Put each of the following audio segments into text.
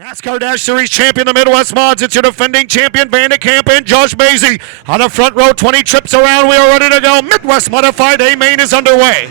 NASCAR Dash Series champion, the Midwest Mods. It's your defending champion, Van de Kamp and Josh Basie. On the front row, 20 trips around. We are ready to go. Midwest Modified A main is underway.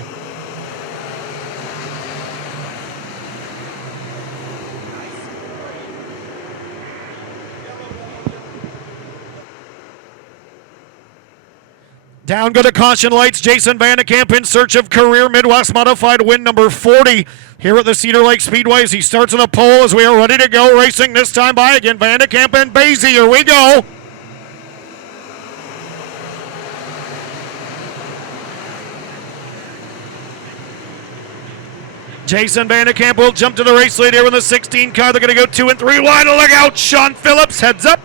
Down go the caution lights. Jason Van de Kamp in search of career Midwest Modified win number 40 here at the Cedar Lake Speedway as he starts on the pole as we are ready to go. Racing this time by again, Van de Kamp and Basie. Here we go. Jason Van de Kamp will jump to the race lead here in the 16 car. They're going to go 2 and 3 wide. Look out, Sean Phillips heads up.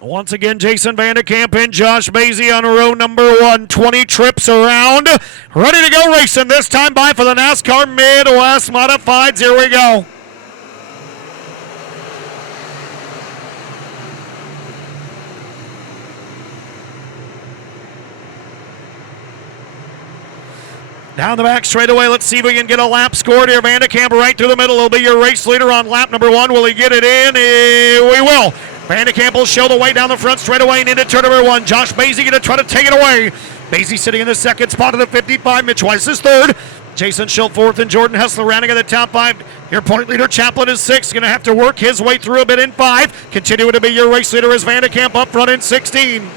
Once again, Jason Van de Kamp and Josh Basie on row number 1. 20 trips around. Ready to go racing this time by for the NASCAR Midwest Modifieds. Here we go. Down the back straightaway, let's see if we can get a lap scored here. Van de Kamp right through the middle. He'll be your race leader on lap number 1. Will he get it in? We will. Van de Kamp will show the way down the front straightaway and into turn number 1. Josh Basie going to try to take it away. Basie sitting in the second spot of the 55. Mitch Weiss is third. Jason Schill fourth and Jordan Hessler rounding in the top 5. Your point leader Chaplin is 6. Going to have to work his way through a bit in 5. Continuing to be your race leader is Van de Kamp up front in 16.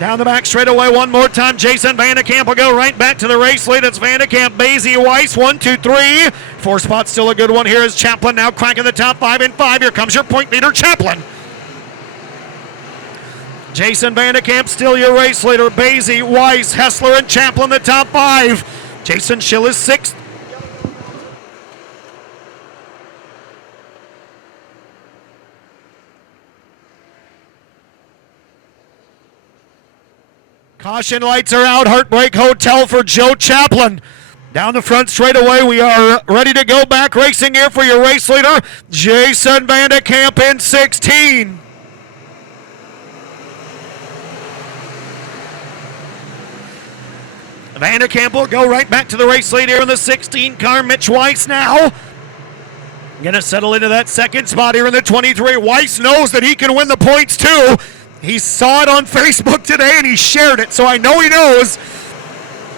Down the back straightaway one more time. Jason Van de Kamp will go right back to the race lead. It's Van de Kamp, Basie, Weiss, 1, 2, 3. 4 spots still a good one. Here is Chaplin now cracking the top 5 in 5. Here comes your point leader, Chaplin. Jason Van de Kamp still your race leader. Basie, Weiss, Hessler, and Chaplin the top 5. Jason Schill is 6th. Caution lights are out. Heartbreak Hotel for Joe Chaplin. Down the front straightaway, we are ready to go back racing here for your race leader, Jason Van de Kamp in 16. Van de Kamp will go right back to the race lead here in the 16 car. Mitch Weiss now going to settle into that second spot here in the 23. Weiss knows that he can win the points too. He saw it on Facebook today and he shared it, so I know he knows.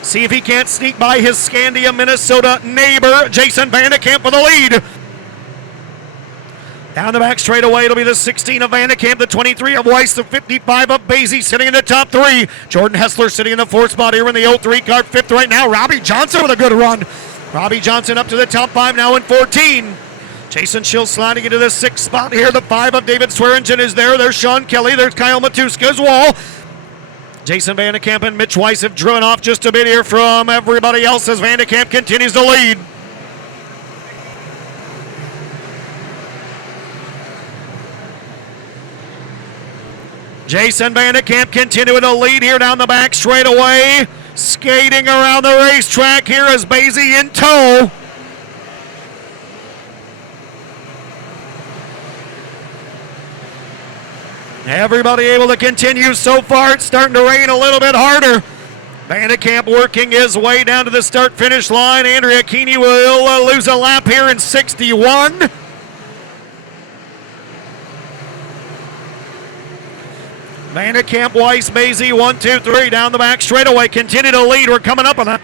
See if he can't sneak by his Scandia, Minnesota neighbor, Jason Van de Kamp for the lead. Down the back straightaway, it'll be the 16 of Van de Kamp, the 23 of Weiss, the 55 of Basie sitting in the top 3. Jordan Hessler sitting in the 4th spot here in the 03 car, 5th right now. Robbie Johnson with a good run. Robbie Johnson up to the top 5 now in 14. Jason Schill sliding into the 6th spot here. The 5 of David Swearingen is there. There's Sean Kelly. There's Kyle Matuska as well. Jason Van de Kamp and Mitch Weiss have driven off just a bit here from everybody else as Van de Kamp continues to lead. Jason Van de Kamp continuing to lead here down the back straightaway. Skating around the racetrack here as Basie in tow. Everybody able to continue so far. It's starting to rain a little bit harder. Van de Kamp working his way down to the start-finish line. Andrea Keeney will lose a lap here in 61. Van de Kamp, Weiss, Basie, 1, 2, 3 down the back straightaway. Continue to lead. We're coming up on the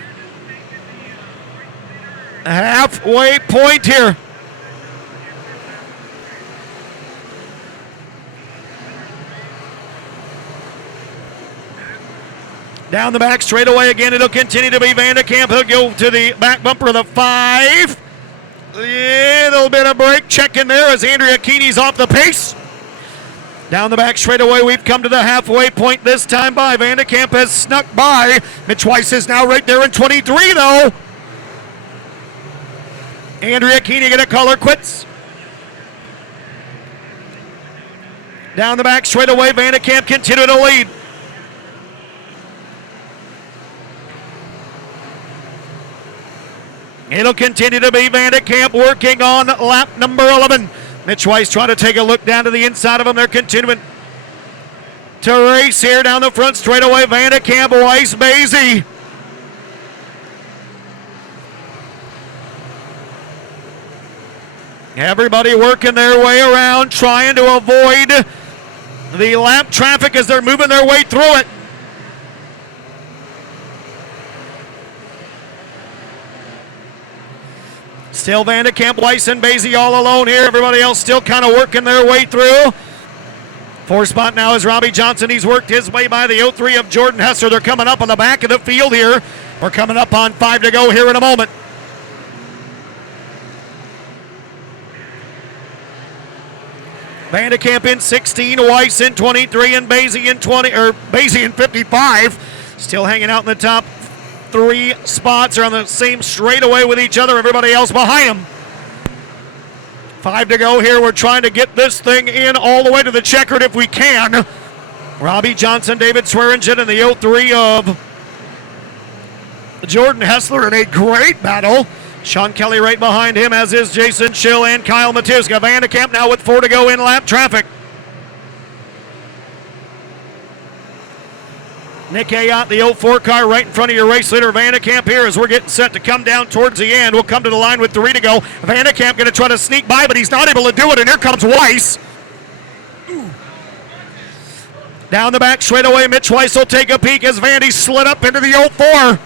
halfway point here. Down the back straightaway again, it'll continue to be Van de Kamp. He'll go to the back bumper of the 5. A little bit of brake check in there as Andrea Keeney's off the pace. Down the back straightaway, we've come to the halfway point this time by. Van de Kamp has snuck by. Mitch Weiss is now right there in 23 though. Andrea Keeney gonna call her quits. Down the back straightaway, Van de Kamp continue to lead. It'll continue to be Van de Kamp working on lap number 11. Mitch Weiss trying to take a look down to the inside of him. They're continuing. to race here down the front straightaway. Vandekamp, Weiss, Basie. Everybody working their way around, trying to avoid the lap traffic as they're moving their way through it. Still Vandekamp, Weiss, and Basie all alone here. Everybody else still kind of working their way through. 4th spot now is Robbie Johnson. He's worked his way by the 03 of Jordan Hessler. They're coming up on the back of the field here. We're coming up on 5 to go here in a moment. Vandekamp in 16, Weiss in 23, and Basie in 55. Still hanging out in the top 3 spots, are on the same straightaway with each other. Everybody else behind them. 5 to go here. We're trying to get this thing in all the way to the checkered if we can. Robbie Johnson, David Swearingen in the 03 of Jordan Hessler in a great battle. Sean Kelly right behind him, as is Jason Schill and Kyle Matuska. Vandekamp now with 4 to go in lap traffic. Nick Ayotte, the 04 car, right in front of your race leader Vandekamp here as we're getting set to come down towards the end. We'll come to the line with 3 to go. Vandekamp going to try to sneak by, but he's not able to do it, and here comes Weiss. Down the back straightaway, Mitch Weiss will take a peek as Vandy slid up into the 04.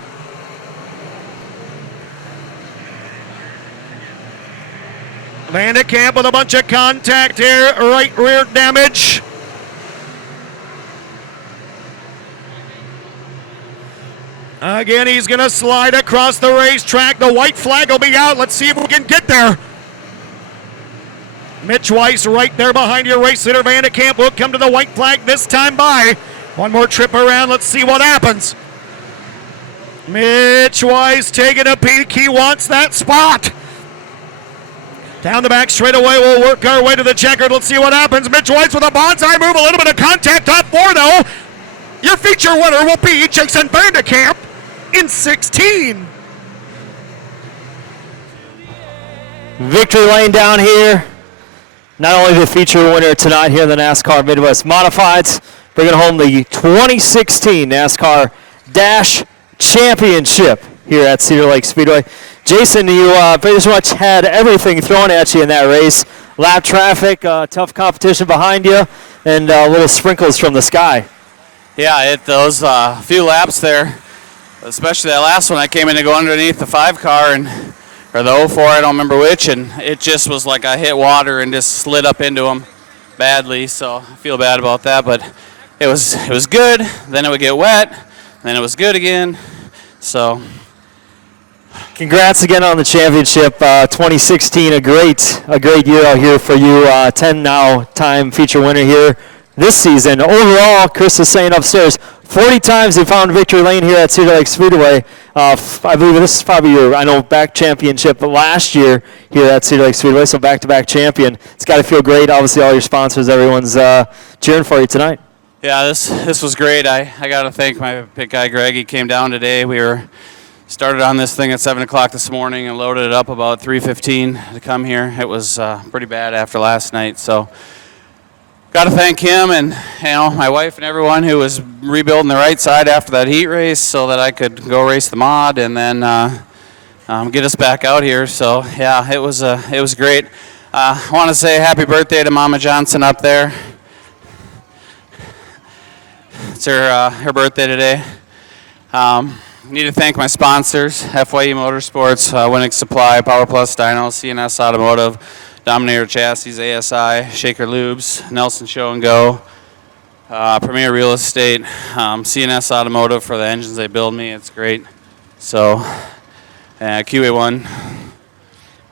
Vandekamp with a bunch of contact here, right rear damage. Again, he's going to slide across the racetrack. The white flag will be out. Let's see if we can get there. Mitch Weiss right there behind your race leader. Vandekamp will come to the white flag this time by. One more trip around. Let's see what happens. Mitch Weiss taking a peek. He wants that spot. Down the back straightaway, we'll work our way to the checkered. Let's see what happens. Mitch Weiss with a bonsai move. A little bit of contact. Top 4, though. Your feature winner will be Jason Vandekamp in 16. Victory lane down here. Not only the feature winner tonight here in the NASCAR Midwest Modifieds, bringing home the 2016 NASCAR Dash Championship here at Cedar Lake Speedway. Jason, you pretty much had everything thrown at you in that race. Lap traffic, tough competition behind you, and little sprinkles from the sky. Yeah, those few laps there, especially that last one, I came in to go underneath the 5 car, or the 04, I don't remember which, and it just was like I hit water and just slid up into them badly, so I feel bad about that, but it was good. Then it would get wet, then it was good again, so. Congrats again on the championship. 2016, a great year out here for you. 10 now time feature winner here this season. Overall, Chris is saying upstairs, 40 times they found victory lane here at Cedar Lake Speedway. I believe this is probably your, back championship last year here at Cedar Lake Speedway, so back-to-back champion. It's got to feel great. Obviously, all your sponsors, everyone's cheering for you tonight. Yeah, this was great. I got to thank my pit guy, Greg. He came down today. We started on this thing at 7 o'clock this morning and loaded it up about 3:15 to come here. It was pretty bad after last night, so got to thank him and my wife and everyone who was rebuilding the right side after that heat race so that I could go race the mod and then get us back out here. So yeah, it was great. I want to say happy birthday to Mama Johnson up there. It's her birthday today. Need to thank my sponsors: FYE Motorsports, Winnick Supply, Power Plus Dyno, CNS Automotive, Dominator Chassis, ASI, Shaker Lubes, Nelson Show and Go, Premier Real Estate, CNS Automotive for the engines they build me. It's great. So, QA1.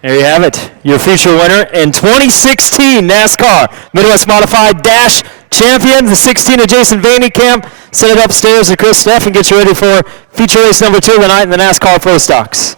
There you have it. Your feature winner in 2016 NASCAR Midwest Modified Dash Champion, the 16 of Jason Vandekamp. Set it upstairs to Chris Steff and get you ready for feature race number 2 tonight in the NASCAR Pro Stocks.